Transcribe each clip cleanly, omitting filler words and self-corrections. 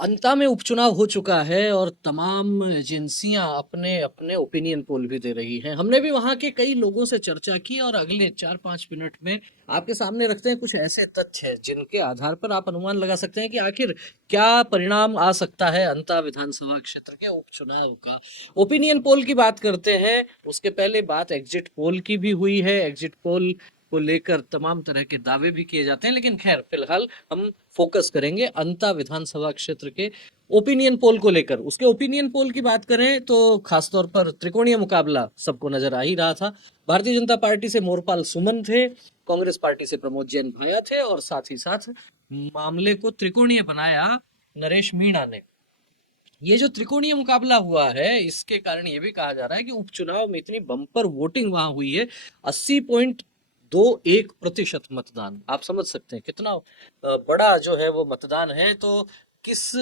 अंता में उपचुनाव हो चुका है और तमाम एजेंसियां अपने अपने ओपिनियन पोल भी दे रही हैं। हमने भी वहां के कई लोगों से चर्चा की और अगले 4-5 मिनट में आपके सामने रखते हैं कुछ ऐसे तथ्य जिनके आधार पर आप अनुमान लगा सकते हैं कि आखिर क्या परिणाम आ सकता है अंता विधानसभा क्षेत्र के उपचुनाव का। ओपिनियन पोल की बात करते हैं, उसके पहले बात एग्जिट पोल की भी हुई है। एग्जिट पोल को लेकर तमाम तरह के दावे भी किए जाते हैं, लेकिन खैर फिलहाल हम फोकस करेंगे अंता विधानसभा क्षेत्र के ओपिनियन पोल को लेकर। उसके ओपिनियन पोल की बात करें तो खासतौर पर त्रिकोणीय मुकाबला सबको नजर आ ही रहा था। भारतीय जनता पार्टी से मोरपाल सुमन थे, कांग्रेस पार्टी से प्रमोद जैन भाया थे और साथ ही साथ मामले को त्रिकोणीय बनाया नरेश मीणा ने। ये जो त्रिकोणीय मुकाबला हुआ है इसके कारण ये भी कहा जा रहा है कि उपचुनाव में इतनी बम्पर वोटिंग वहां हुई है। 80.21% मतदान, आप समझ सकते हैं कितना बड़ा जो है वो मतदान है। तो किस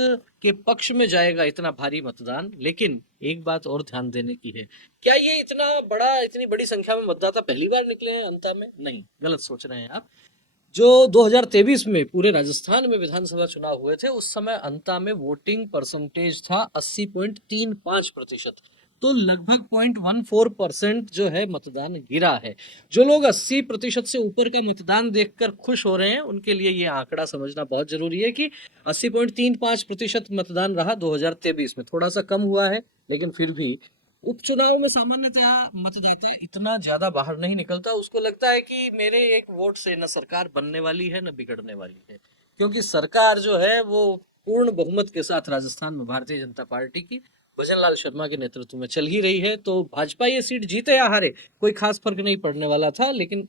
के पक्ष में जाएगा इतना भारी मतदान। लेकिन एक बात और ध्यान देने की है, क्या ये इतनी बड़ी संख्या में मतदाता पहली बार निकले हैं अंता में? नहीं, गलत सोच रहे हैं आप। जो 2023 में पूरे राजस्थान में विधानसभा चुनाव हुए थे उस समय अंता में वोटिंग परसेंटेज था 80.35%। तो लगभग 0.14% जो है मतदान गिरा है। जो लोग 80% से ऊपर का मतदान देखकर खुश हो रहे हैं उनके लिए ये आंकड़ा समझना बहुत जरूरी है कि 80.35% मतदान रहा 2023 में। थोड़ा सा कम हुआ है लेकिन फिर भी उपचुनाव में सामान्यतः मतदाता इतना ज्यादा बाहर नहीं निकलता। उसको लगता है कि मेरे एक वोट से न सरकार बनने वाली है न बिगड़ने वाली है, क्योंकि सरकार जो है वो पूर्ण बहुमत के साथ राजस्थान में भारतीय जनता पार्टी की भजन लाल शर्मा के नेतृत्व में चल ही रही है। तो भाजपा ये सीट जीते या हारे कोई खास फर्क नहीं पड़ने वाला था, लेकिन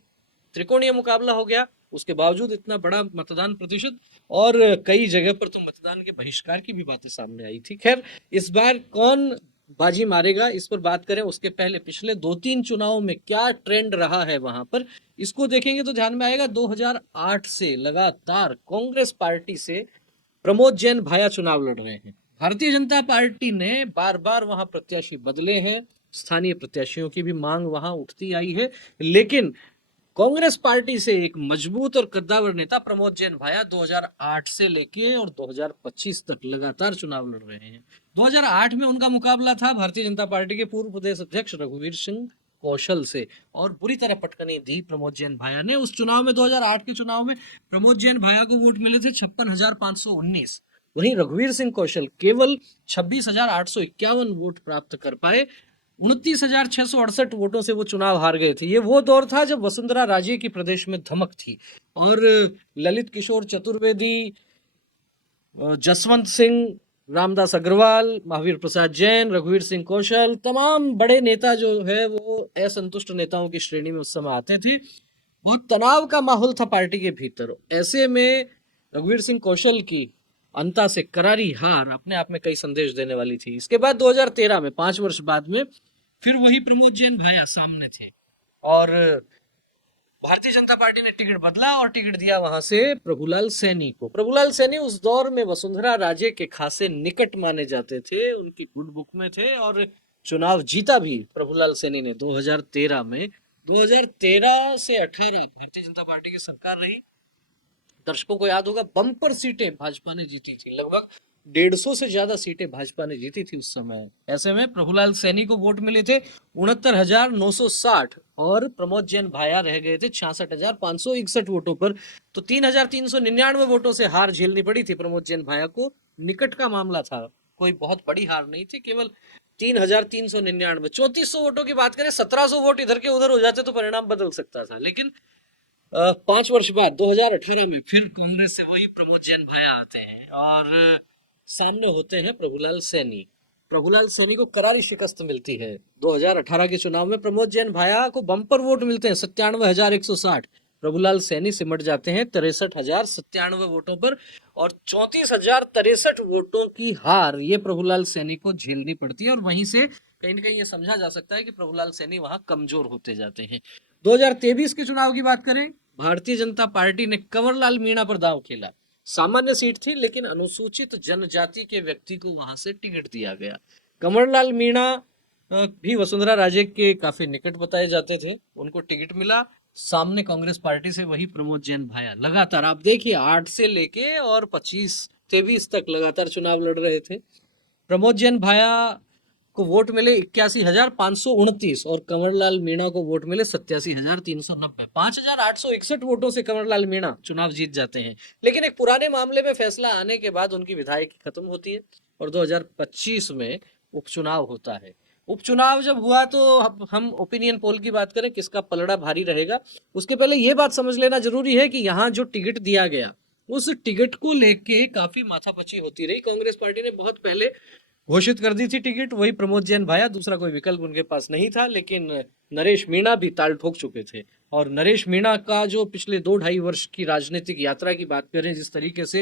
त्रिकोणीय मुकाबला हो गया, उसके बावजूद इतना बड़ा मतदान प्रतिशत और कई जगह पर तो मतदान के बहिष्कार की भी बातें सामने आई थी। खैर, इस बार कौन बाजी मारेगा इस पर बात करें उसके पहले पिछले 2-3 चुनावों में क्या ट्रेंड रहा है वहां पर इसको देखेंगे तो ध्यान में आएगा। 2008 से लगातार कांग्रेस पार्टी से प्रमोद जैन भाया चुनाव लड़ रहे हैं। भारतीय जनता पार्टी ने बार बार वहां प्रत्याशी बदले हैं, स्थानीय प्रत्याशियों की भी मांग वहां उठती आई है, लेकिन कांग्रेस पार्टी से एक मजबूत और कद्दावर नेता प्रमोद जैन भाया 2008 से लेके और 2025 तक लगातार चुनाव लड़ रहे हैं। 2008 में उनका मुकाबला था भारतीय जनता पार्टी के पूर्व प्रदेश अध्यक्ष रघुवीर सिंह कौशल से और बुरी तरह पटकनी दी प्रमोद जैन भाया ने। उस चुनाव में 2008 के चुनाव में प्रमोद जैन भाया को वोट मिले थे 56,519। वहीं रघुवीर सिंह कौशल केवल 26,851 वोट प्राप्त कर पाए। 29,668 वोटों से वो चुनाव हार गए थे। ये वो दौर था जब वसुंधरा राजे की प्रदेश में धमक थी और ललित किशोर चतुर्वेदी, जसवंत सिंह, रामदास अग्रवाल, महावीर प्रसाद जैन, रघुवीर सिंह कौशल, तमाम बड़े नेता जो है वो असंतुष्ट नेताओं की श्रेणी में उस समय आते थे। बहुत तनाव का माहौल था पार्टी के भीतर। ऐसे में रघुवीर सिंह कौशल की अंता से करारी हार अपने आप में कई संदेश देने वाली थी। इसके बाद 2013 में 5 वर्ष बाद में फिर वही प्रमोद जैन भाया सामने थे और भारतीय जनता पार्टी ने टिकट बदला और टिकट दिया वहां से प्रभुलाल सैनी को। प्रभुलाल सैनी उस दौर में वसुंधरा राजे के खासे निकट माने जाते थे, उनकी गुड बुक में थे और चुनाव जीता भी प्रभुलाल सैनी ने 2013 में। 2013 से 18 भारतीय जनता पार्टी की सरकार रही। दर्शकों को याद होगा बम्पर सीटें भाजपा ने जीती थी, लगभग 150 से ज्यादा सीटें भाजपा ने जीती थी उस समय। ऐसे में प्रभुलाल सैनी को वोट मिले थे 69,960 और प्रमोद जैन भाया रह गए थे 66,561 वोटों पर। तो 3,399 वोटों से हार झेलनी पड़ी थी प्रमोद जैन भाया को। निकट का मामला था, कोई बहुत बड़ी हार नहीं थी, केवल 3,399। 3400 वोटों की बात करें, 1700 वोट इधर के उधर हो जाते तो परिणाम बदल सकता था। लेकिन 5 वर्ष बाद 2018 में फिर कांग्रेस से वही प्रमोद जैन भाया आते हैं और सामने होते हैं प्रभुलाल सैनी। प्रभुलाल सैनी को करारी शिकस्त मिलती है। 2018 के चुनाव में प्रमोद जैन भाया को बम्पर वोट मिलते हैं 97,160। प्रभुलाल सैनी सिमट जाते हैं 63,097 वोटों पर और 34,063 वोटों की हार ये प्रभुलाल सैनी को झेलनी पड़ती है और वहीं से कहीं ना कहीं ये समझा जा सकता है कि प्रभुलाल सैनी वहां कमजोर होते जाते हैं। 2023 के चुनाव की बात करें, भारतीय जनता पार्टी ने कंवरलाल मीणा पर दांव खेला। सामान्य सीट थी लेकिन अनुसूचित जनजाति के व्यक्ति को वहां से टिकट दिया गया। कंवरलाल मीणा भी वसुंधरा राजे के काफी निकट बताए जाते थे, उनको टिकट मिला। सामने कांग्रेस पार्टी से वही प्रमोद जैन भाया। लगातार आप देखिए 8 से लेके और 25 2023 तक लगातार चुनाव लड़ रहे थे। प्रमोद जैन भाया को वोट मिले 81,529 और कंवरलाल मीणा को वोट मिले 87,390। 5,861 वोटों से कंवरलाल मीणा चुनाव जीत जाते हैं। लेकिन एक पुराने मामले में फैसला आने के बाद उनकी विधायकी खत्म होती है और 2025 में उपचुनाव होता है। उपचुनाव जब हुआ तो हम ओपिनियन पोल की बात करें किसका पलड़ा भारी रहेगा, उसके पहले ये बात समझ लेना जरूरी है कि यहाँ जो टिकट दिया गया उस टिकट को लेके काफी माथापच्ची होती रही। कांग्रेस पार्टी ने बहुत पहले घोषित कर दी थी टिकट, वही प्रमोद जैन भाया, दूसरा कोई विकल्प उनके पास नहीं था। लेकिन नरेश मीणा भी ताल ठोक चुके थे और नरेश मीणा का जो पिछले 2-2.5 वर्ष की राजनीतिक यात्रा की बात करें, जिस तरीके से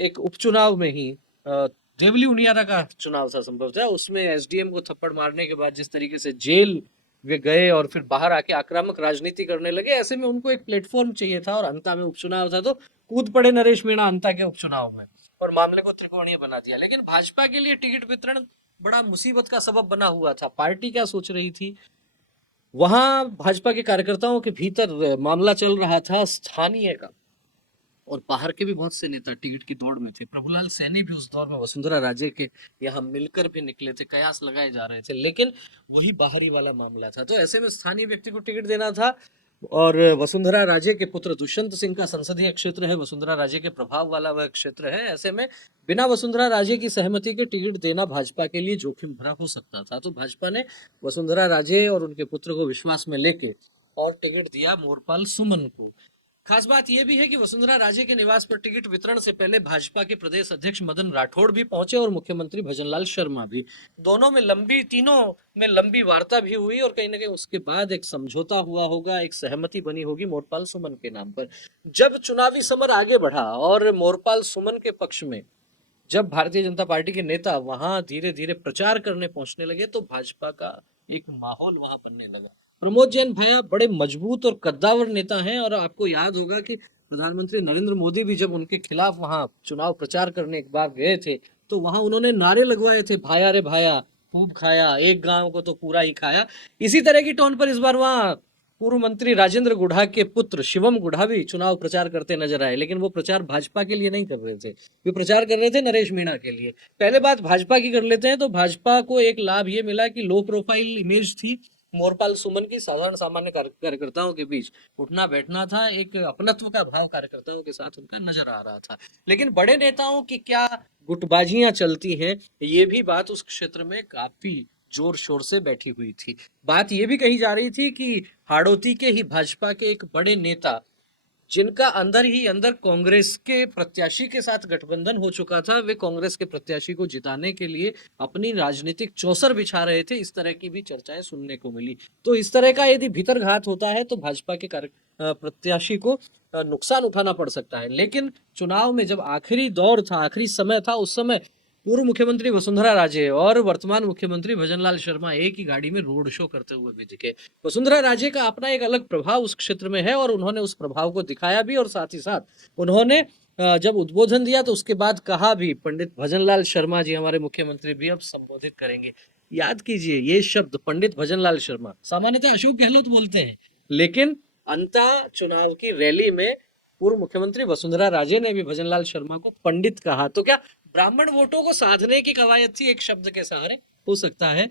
एक उपचुनाव में ही देवली उनियारा का चुनाव था संभव था, उसमें एसडीएम को थप्पड़ मारने के बाद जिस तरीके से जेल वे गए और फिर बाहर आके आक्रामक राजनीति करने लगे, ऐसे में उनको एक प्लेटफॉर्म चाहिए था और अंता में उपचुनाव था तो कूद पड़े नरेश मीणा अंता के उपचुनाव में और मामले को त्रिकोणीय बना दिया। लेकिन भाजपा के लिए टिकट वितरण बड़ा मुसीबत का सबब बना हुआ था। पार्टी क्या सोच रही थी, वहां भाजपा के कार्यकर्ताओं के भीतर मामला चल रहा था स्थानीय का, और बाहर के भी बहुत से नेता टिकट की दौड़ में थे। प्रभुलाल सैनी भी उस दौर में वसुंधरा राजे के यहाँ मिलकर भी निकले थे, कयास लगाए जा रहे थे, लेकिन वही बाहरी वाला मामला था। तो ऐसे में स्थानीय व्यक्ति को टिकट देना था और वसुंधरा राजे के पुत्र दुष्यंत सिंह का संसदीय क्षेत्र है, वसुंधरा राजे के प्रभाव वाला वह क्षेत्र है। ऐसे में बिना वसुंधरा राजे की सहमति के टिकट देना भाजपा के लिए जोखिम भरा हो सकता था। तो भाजपा ने वसुंधरा राजे और उनके पुत्र को विश्वास में लेके और टिकट दिया मोरपाल सुमन को। खास बात यह भी है कि वसुंधरा राजे के निवास पर टिकट वितरण से पहले भाजपा के प्रदेश अध्यक्ष मदन राठौड़ भी पहुंचे और मुख्यमंत्री भजनलाल शर्मा भी। तीनों में लंबी वार्ता भी हुई और कहीं ना कहीं उसके बाद एक समझौता हुआ होगा, एक सहमति बनी होगी मोरपाल सुमन के नाम पर। जब चुनावी समर आगे बढ़ा और मोरपाल सुमन के पक्ष में जब भारतीय जनता पार्टी के नेता वहां धीरे धीरे प्रचार करने पहुंचने लगे तो भाजपा का एक माहौल वहां बनने लगा। प्रमोद जैन भैया बड़े मजबूत और कद्दावर नेता हैं और आपको याद होगा कि प्रधानमंत्री नरेंद्र मोदी भी जब उनके खिलाफ वहां चुनाव प्रचार करने एक बार गए थे तो वहां उन्होंने नारे लगवाए थे, भाया रे भाया खूब खाया, एक गांव को तो पूरा ही खाया। इसी तरह की टोन पर इस बार वहां पूर्व मंत्री राजेंद्र गुढ़ा के पुत्र शिवम गुढ़ा भी चुनाव प्रचार करते नजर आए, लेकिन वो प्रचार भाजपा के लिए नहीं कर रहे थे, वे प्रचार कर रहे थे नरेश मीणा के लिए। पहले बात भाजपा की कर लेते हैं तो भाजपा को एक लाभ ये मिला कि लो प्रोफाइल इमेज थी मोरपाल सुमन की, साधारण सामान्य कार्यकर्ताओं के बीच उठना बैठना था, एक अपनत्व का भाव कार्यकर्ताओं के साथ उनका नजर आ रहा था। लेकिन बड़े नेताओं की क्या गुटबाजियां चलती हैं, ये भी बात उस क्षेत्र में काफी जोर शोर से बैठी हुई थी। बात यह भी कही जा रही थी कि हाड़ौती के ही भाजपा के एक बड़े नेता जिनका अंदर ही अंदर कांग्रेस के प्रत्याशी के साथ गठबंधन हो चुका था, वे कांग्रेस के प्रत्याशी को जिताने के लिए अपनी राजनीतिक चौसर बिछा रहे थे, इस तरह की भी चर्चाएं सुनने को मिली। तो इस तरह का यदि भीतरघात होता है तो भाजपा के प्रत्याशी को नुकसान उठाना पड़ सकता है। लेकिन चुनाव में जब आखिरी दौर था, आखिरी समय था, उस समय पूर्व मुख्यमंत्री वसुंधरा राजे और वर्तमान मुख्यमंत्री भजनलाल शर्मा एक ही गाड़ी में रोड शो करते हुए भी दिखे। वसुंधरा राजे का अपना एक अलग प्रभाव उस क्षेत्र में है और उन्होंने उस प्रभाव को दिखाया भी, और साथ ही साथ उन्होंने जब उद्बोधन दिया तो उसके बाद कहा भी, पंडित भजनलाल शर्मा जी हमारे मुख्यमंत्री भी अब संबोधित करेंगे। याद कीजिए ये शब्द पंडित भजनलाल शर्मा, सामान्यतः अशोक गहलोत बोलते हैं, लेकिन अंता चुनाव की रैली में पूर्व मुख्यमंत्री वसुंधरा राजे ने भी भजनलाल शर्मा को पंडित कहा। तो क्या ब्राह्मण वोटों को साधने की कवायद थी एक शब्द के सहारे? हो सकता है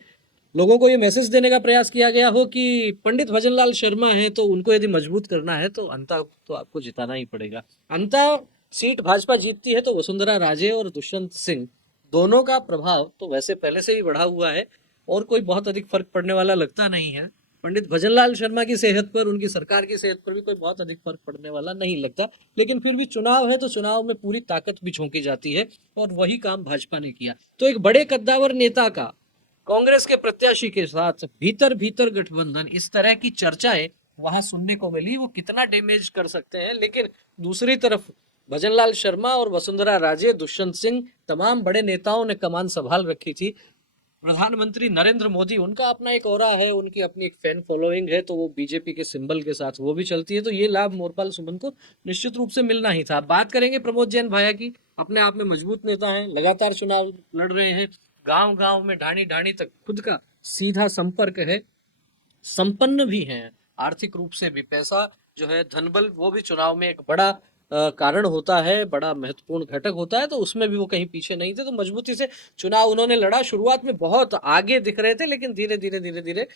लोगों को ये मैसेज देने का प्रयास किया गया हो कि पंडित भजनलाल शर्मा है तो उनको यदि मजबूत करना है तो अंता तो आपको जिताना ही पड़ेगा। अंता सीट भाजपा जीतती है तो वसुंधरा राजे और दुष्यंत सिंह दोनों का प्रभाव तो वैसे पहले से ही बढ़ा हुआ है और कोई बहुत अधिक फर्क पड़ने वाला लगता नहीं है। पंडित भजनलाल शर्मा की सेहत पर, उनकी सरकार की सेहत पर भी कोई बहुत अधिक फर्क पड़ने वाला नहीं लगता। लेकिन फिर भी चुनाव है तो चुनाव में पूरी ताकत भी झोंकी जाती है और वही काम भाजपा ने किया। तो एक बड़े कद्दावर नेता का कांग्रेस के प्रत्याशी के साथ भीतर भीतर गठबंधन, इस तरह की चर्चाएं वहां सुनने को मिली। वो कितना डैमेज कर सकते हैं, लेकिन दूसरी तरफ भजनलाल शर्मा और वसुंधरा राजे, दुष्यंत सिंह, तमाम बड़े नेताओं ने कमान संभाल रखी थी। प्रधानमंत्री नरेंद्र मोदी, उनका अपना एक ऑरा है, उनकी अपनी एक फैन फॉलोइंग है, तो वो बीजेपी के सिंबल के साथ वो भी चलती है। तो ये लाभ मोरपाल सुमन को निश्चित रूप से मिलना ही था। बात करेंगे प्रमोद जैन भाया की, अपने आप में मजबूत नेता हैं, लगातार चुनाव लड़ रहे हैं, गांव गांव में ढाणी ढाणी तक खुद का सीधा संपर्क है, संपन्न भी हैं आर्थिक रूप से भी, पैसा जो है धनबल वो भी चुनाव में एक बड़ा कारण होता है, बड़ा महत्वपूर्ण घटक होता है, तो उसमें भी वो कहीं पीछे नहीं थे। तो मजबूती से चुनाव उन्होंने लड़ा। शुरुआत में बहुत आगे दिख रहे थे, लेकिन धीरे धीरे धीरे धीरे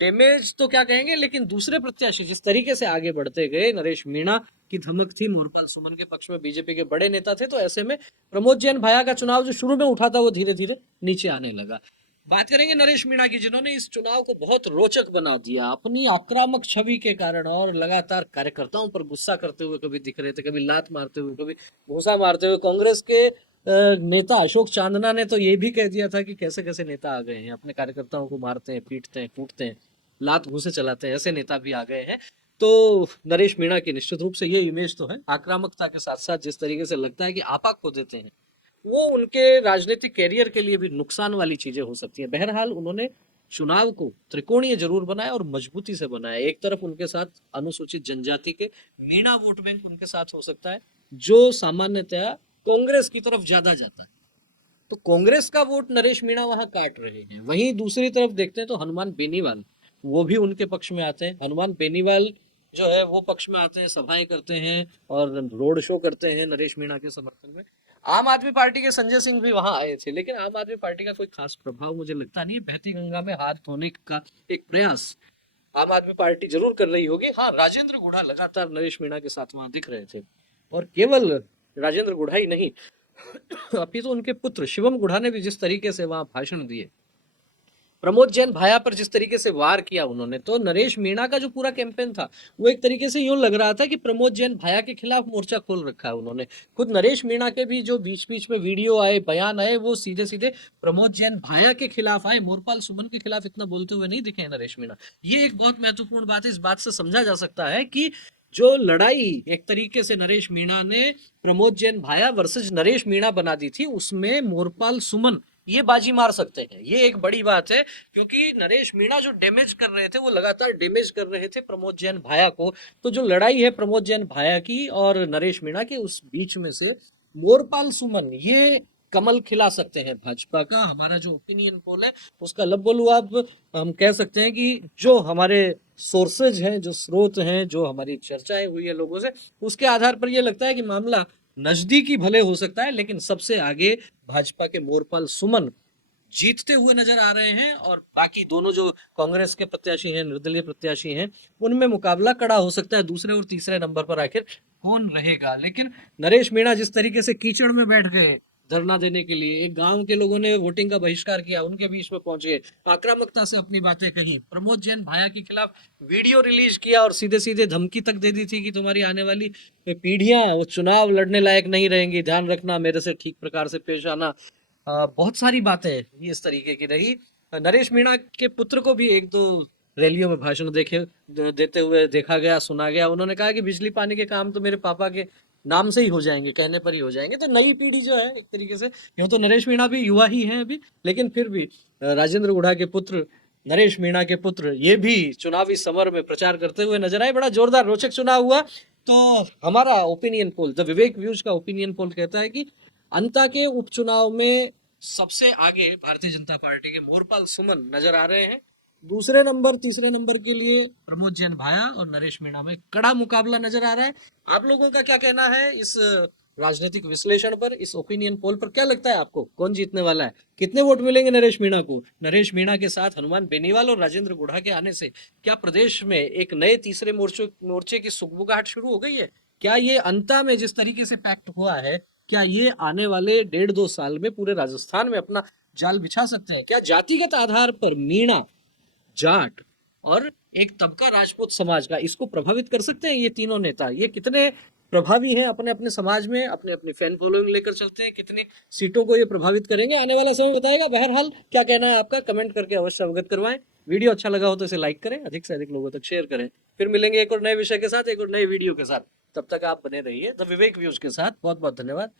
डैमेज तो क्या कहेंगे, लेकिन दूसरे प्रत्याशी जिस तरीके से आगे बढ़ते गए, नरेश मीणा की धमक थी, मोरपाल सुमन के पक्ष में बीजेपी के बड़े नेता थे, तो ऐसे में प्रमोद जैन भाया का चुनाव जो शुरू में उठा था वो धीरे धीरे नीचे आने लगा। बात करेंगे नरेश मीणा की, जिन्होंने इस चुनाव को बहुत रोचक बना दिया अपनी आक्रामक छवि के कारण, और लगातार कार्यकर्ताओं पर गुस्सा करते हुए कभी दिख रहे थे, कभी लात मारते हुए, कभी घूंसा मारते हुए। कांग्रेस के नेता अशोक चांदना ने तो ये भी कह दिया था कि कैसे कैसे नेता आ गए हैं, अपने कार्यकर्ताओं को मारते हैं, पीटते हैं, कूटते हैं, लात घूंसे चलाते हैं, ऐसे नेता भी आ गए हैं। तो नरेश मीणा की निश्चित रूप से ये इमेज तो है, आक्रामकता के साथ साथ जिस तरीके से लगता है कि आपा खो देते हैं, वो उनके राजनीतिक कैरियर के लिए भी नुकसान वाली चीजें हो सकती हैं। बहरहाल उन्होंने चुनाव को त्रिकोणीय जरूर बनाया और मजबूती से बनाया। एक तरफ उनके साथ अनुसूचित जनजाति के मीणा वोट बैंक उनके साथ हो सकता है, जो सामान्यतया कांग्रेस की तरफ ज्यादा जाता है, तो कांग्रेस का वोट नरेश मीणा वहां काट रहे हैं। वहीं दूसरी तरफ देखते हैं तो हनुमान बेनीवाल, वो भी उनके पक्ष में आते हैं। हनुमान बेनीवाल जो है वो पक्ष में आते हैं, सभाएं करते हैं और रोड शो करते हैं नरेश मीणा के समर्थन में। आम आदमी पार्टी के संजय सिंह भी वहां आए थे, लेकिन आम आदमी पार्टी का कोई खास प्रभाव मुझे लगता नहीं है। बहती गंगा में हाथ धोने का एक प्रयास आम आदमी पार्टी जरूर कर रही होगी। हाँ, राजेंद्र गुढ़ा लगातार नरेश मीणा के साथ वहां दिख रहे थे, और केवल राजेंद्र गुढ़ा ही नहीं, अभी तो उनके पुत्र शिवम गुढ़ा ने भी जिस तरीके से वहां भाषण दिए, प्रमोद जैन भाया पर जिस तरीके से वार किया उन्होंने, तो नरेश मीणा का जो पूरा कैंपेन था वो एक तरीके से यूं लग रहा था कि प्रमोद जैन भाया के खिलाफ मोर्चा खोल रखा है उन्होंने। खुद नरेश मीणा के भी जो बीच बीच में वीडियो आए, बयान आए, वो सीधे सीधे प्रमोद जैन भाया के खिलाफ आए, मोरपाल सुमन के खिलाफ इतना बोलते हुए नहीं दिखे नरेश मीणा। ये एक बहुत महत्वपूर्ण बात है। इस बात से समझा जा सकता है कि जो लड़ाई एक तरीके से नरेश मीणा ने प्रमोद जैन भाया वर्सेस नरेश मीणा बना दी थी, उसमें मोरपाल सुमन ये बाजी मार सकते हैं। ये एक बड़ी बात है, क्योंकि नरेश मीणा जो डैमेज कर रहे थे वो लगातार डैमेज कर रहे थे प्रमोद जैन भाया को। तो जो लड़ाई है प्रमोद जैन भाया की और नरेश मीणा की, उस बीच में से मोरपाल सुमन ये कमल खिला सकते हैं भाजपा का। हमारा जो ओपिनियन पोल है उसका लब बोलू आप, हम कह सकते हैं कि जो हमारे सोर्सेज हैं, जो स्रोत हैं, जो हमारी चर्चाएं हुई है लोगों से, उसके आधार पर यह लगता है कि मामला नजदीकी भले हो सकता है, लेकिन सबसे आगे भाजपा के मोरपाल सुमन जीतते हुए नजर आ रहे हैं। और बाकी दोनों जो कांग्रेस के प्रत्याशी हैं, निर्दलीय प्रत्याशी हैं, उनमें मुकाबला कड़ा हो सकता है। दूसरे और तीसरे नंबर पर आखिर कौन रहेगा। लेकिन नरेश मीणा जिस तरीके से कीचड़ में बैठ गए धरना देने के लिए, एक गांव के लोगों ने वोटिंग का बहिष्कार किया, उनके बीच में पहुंचे, आक्रामकता से अपनी बातें कही, प्रमोद जैन भाया के खिलाफ वीडियो रिलीज किया और सीधे सीधे धमकी तक दे दी थी कि तुम्हारी आने वाली पीढ़ियां वो चुनाव लड़ने लायक नहीं रहेंगी, ध्यान रखना, मेरे से ठीक प्रकार से पेश आना। बहुत सारी बातें ये इस तरीके की रही। नरेश मीणा के पुत्र को भी एक दो रैलियों में भाषण देते हुए देखा गया, सुना गया। उन्होंने कहा कि बिजली पानी के काम तो मेरे पापा के नाम से ही हो जाएंगे, कहने पर ही हो जाएंगे। तो नई पीढ़ी जो है एक तरीके से, यूं तो नरेश मीणा भी युवा ही है अभी, लेकिन फिर भी राजेंद्र गुढ़ा के पुत्र, नरेश मीणा के पुत्र, ये भी चुनावी समर में प्रचार करते हुए नजर आए। बड़ा जोरदार रोचक चुनाव हुआ। तो हमारा opinion poll, the Vivek views का ओपिनियन पोल कहता है कि अंता के उपचुनाव में सबसे आगे भारतीय जनता पार्टी के मोरपाल सुमन नजर आ रहे हैं। दूसरे नंबर, तीसरे नंबर के लिए प्रमोद जैन भाया और नरेश मीणा में कड़ा मुकाबला नजर आ रहा है। आप लोगों का क्या कहना है इस राजनीतिक विश्लेषण पर, इस ओपिनियन पोल पर? क्या लगता है आपको कौन जीतने वाला है? कितने वोट मिलेंगे नरेश मीणा को? नरेश मीणा के साथ हनुमान बेनीवाल और राजेंद्र गुढ़ा के आने से क्या प्रदेश में एक नए तीसरे मोर्चे की सुगबुगाहट शुरू हो गई है? क्या ये अंता में जिस तरीके से पैक्ट हुआ है, क्या ये आने वाले 1.5-2 साल में पूरे राजस्थान में अपना जाल बिछा सकते हैं? क्या जातिगत आधार पर मीणा, जाट और एक तबका राजपूत समाज का, इसको प्रभावित कर सकते हैं ये तीनों नेता? ये कितने प्रभावी हैं अपने अपने समाज में, अपने अपनी फैन फॉलोइंग लेकर चलते हैं, कितनी सीटों को ये प्रभावित करेंगे, आने वाला समय बताएगा। बहरहाल क्या कहना है आपका, कमेंट करके अवश्य अवगत करवाएं। वीडियो अच्छा लगा हो तो इसे लाइक करें, अधिक से अधिक लोगों तक शेयर करें। फिर मिलेंगे एक और नए विषय के साथ, एक और नए वीडियो के साथ। तब तक आप बने रहिए द विवेक व्यूज के साथ। बहुत बहुत धन्यवाद।